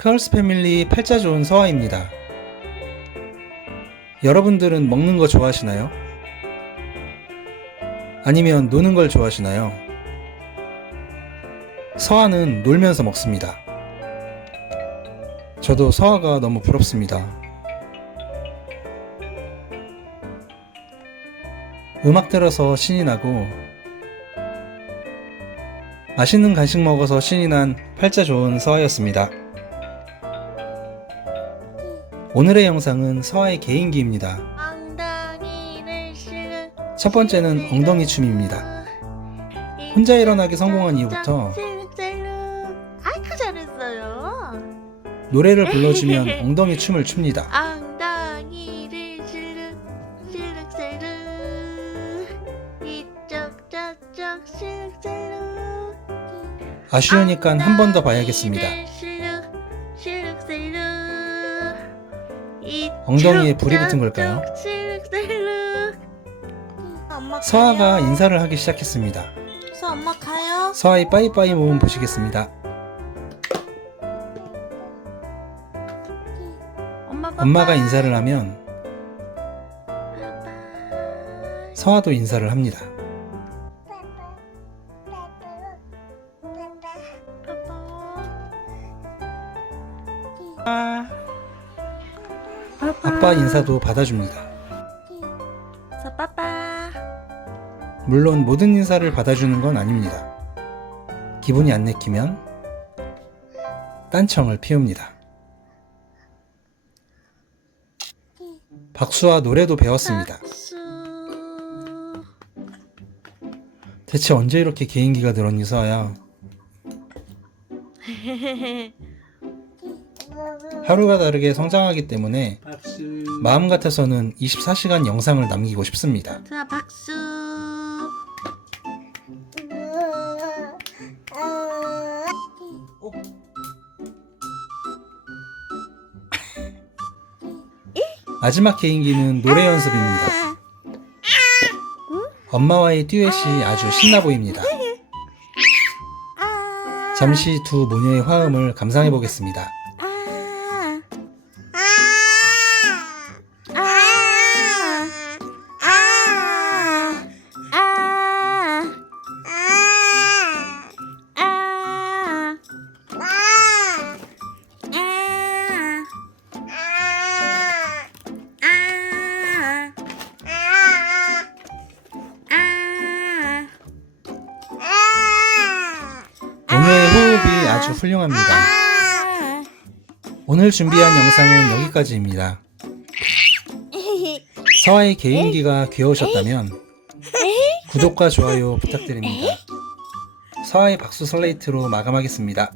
크얼스 패밀리 팔자 좋은 서아입니다. 여러분들은 먹는 거 좋아하시나요? 아니면 노는 걸 좋아하시나요? 서아는 놀면서 먹습니다. 저도 서아가 너무 부럽습니다. 음악 들어서 신이 나고 맛있는 간식 먹어서 신이 난 팔자 좋은 서아였습니다. 오늘의 영상은 서아의 개인기입니다. 첫 번째는 엉덩이 춤입니다. 혼자 일어나기 성공한 이후부터 잘했어요 노래를 불러주면 엉덩이 춤을 춥니다. 아쉬우니까 한 번 더 봐야겠습니다. 엉덩이에 불이 붙은 걸까요? 서아가. 인사를 하기 시작했습니다. 서 엄마 가요 서아의 빠이빠이 모음 보시겠습니다. 엄마 엄마가 인사를 하면. 서아도 인사를 합니다. 아 빠 인사도 받아줍니다. 서 빠빠. 물론 모든 인사를 받아주는 건 아닙니다. 기분이 안 내키면 딴청을 피웁니다. 박수와 노래도 배웠습니다. 박수. 대체 언제 이렇게 개인기가 늘었니 서아야? 하루가 다르게 성장하기 때문에 박수. 마음 같아서는 24시간 영상을 남기고 싶습니다. 자 박수. 마지막 개인기는 노래 연습입니다. 엄마와의 듀엣이 아주 신나 보입니다. 잠시 두 모녀의 화음을 감상해 보겠습니다. 아주 훌륭합니다. 오늘 준비한 영상은 여기까지입니다. 서아의 개인기가 귀여우셨다면 구독과 좋아요 부탁드립니다. 서아의 박수 슬레이트로 마감하겠습니다.